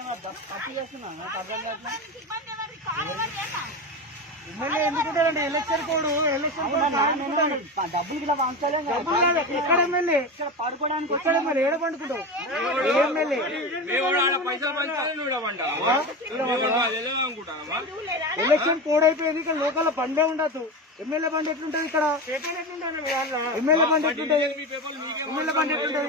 నేనేమో పట్టి చేస్తున్నా. నాకు అర్థం కావట్లేదు MLA election code election code అవునా, నేను డబ్బులు ఇలా పంచలేం కదా. డబ్బులు కాదు, ఎక్కడ ఎమ్మెల్యే? ఇక్కడ పడుకోవడానికి ఎక్కడ ఎమ్మెల్యే? ఏడ పండుకుంటావు? ఎమ్మెల్యే? ఎలక్షన్ కోడ్ అయిపోయింది ఇక్కడ లోకల్ బండే ఉండదు. ఎమ్మెల్యే బండి ఎట్లుంటది ఇక్కడ? ఎమ్మెల్యే బండి ఎట్లుంటది? మీ పేపర్లు మీకే ఎమ్మెల్యే బండి ఎట్లుంటది?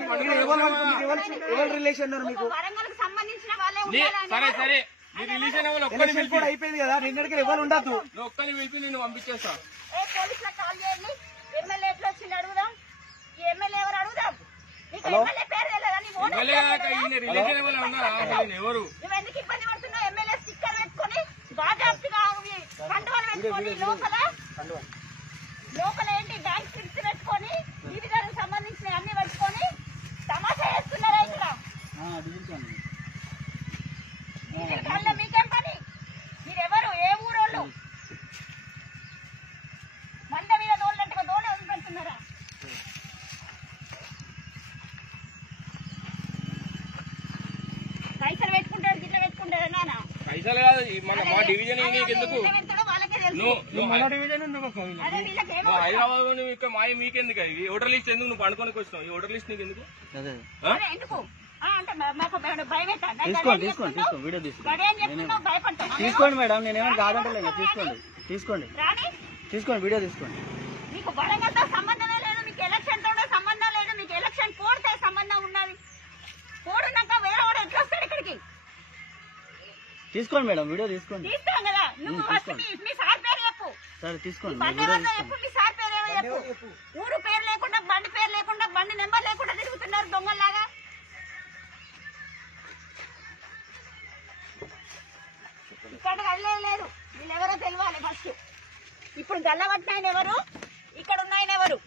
ఎవరు రిలేషన్ ఉన్నారు మీకు? వరంగల్కి సంబంధించిన వాళ్ళే నీ- ఉండాలని సరే సరే. ఎలక్షన్ కోడ్ అయిపోయింది కదా నిన్నటికి ఎవరు ఉండదు నువ్వు ఒక్కరిని పిలిపి నేను పంపించేస్తా. ఏ పోలీసులకు కాల్ చేయండి. ఎమ్మెల్యే ఎట్లా పైసలు కాదు మన మా డివిజన్ ఎందుకు? నువ్వు హైదరాబాద్లో ఇక్కడ మాయ మీకెందుకు ఈ ఓటర్ లిస్ట్ ఎందుకు నువ్వు పండుకోనికి వచ్చినావు ఈ ఓటర్ లిస్ట్ నీకు ఎందుకు? అదే. ఆ? అదే ఎందుకు? ఆ, అంటే మా- మాకు భయం భయం అవుతుందా? తీసుకోండి తీసుకోండి? తీసుకోండి వీడియో తీసుకోండి. తీసుకోండి మేడం నేనేమైనా కాదంటలేదు తీసుకోండి తీసుకోండి. రాని? తీసుకోండి వీడియో తీసుకోండి. తీసుకోండి మేడం వీడియో తీసుకోండి. తీస్తాం కదా నువ్వు ఫస్ట్ మీ మీ సార్ పేరు చెప్పు. సరే తీసుకోండి బండి వీడియో ఎవరిదో చెప్పు మీ సార్ పేరు ఏమో చెప్పు. ఊరు పేరు లేకుండా బండి పేరు లేకుండా బండి నెంబర్ లేకుండా తిరుగుతున్నారు దొంగల్లాగా. ఇక్కడ వెళ్ళలేదు వీళ్ళు ఎవరో తెలియాలి ఫస్ట్. ఇప్పుడు గల్లబట్టిన ఆయన ఎవరు? ఇక్కడ ఉన్న ఆయన ఎవరు?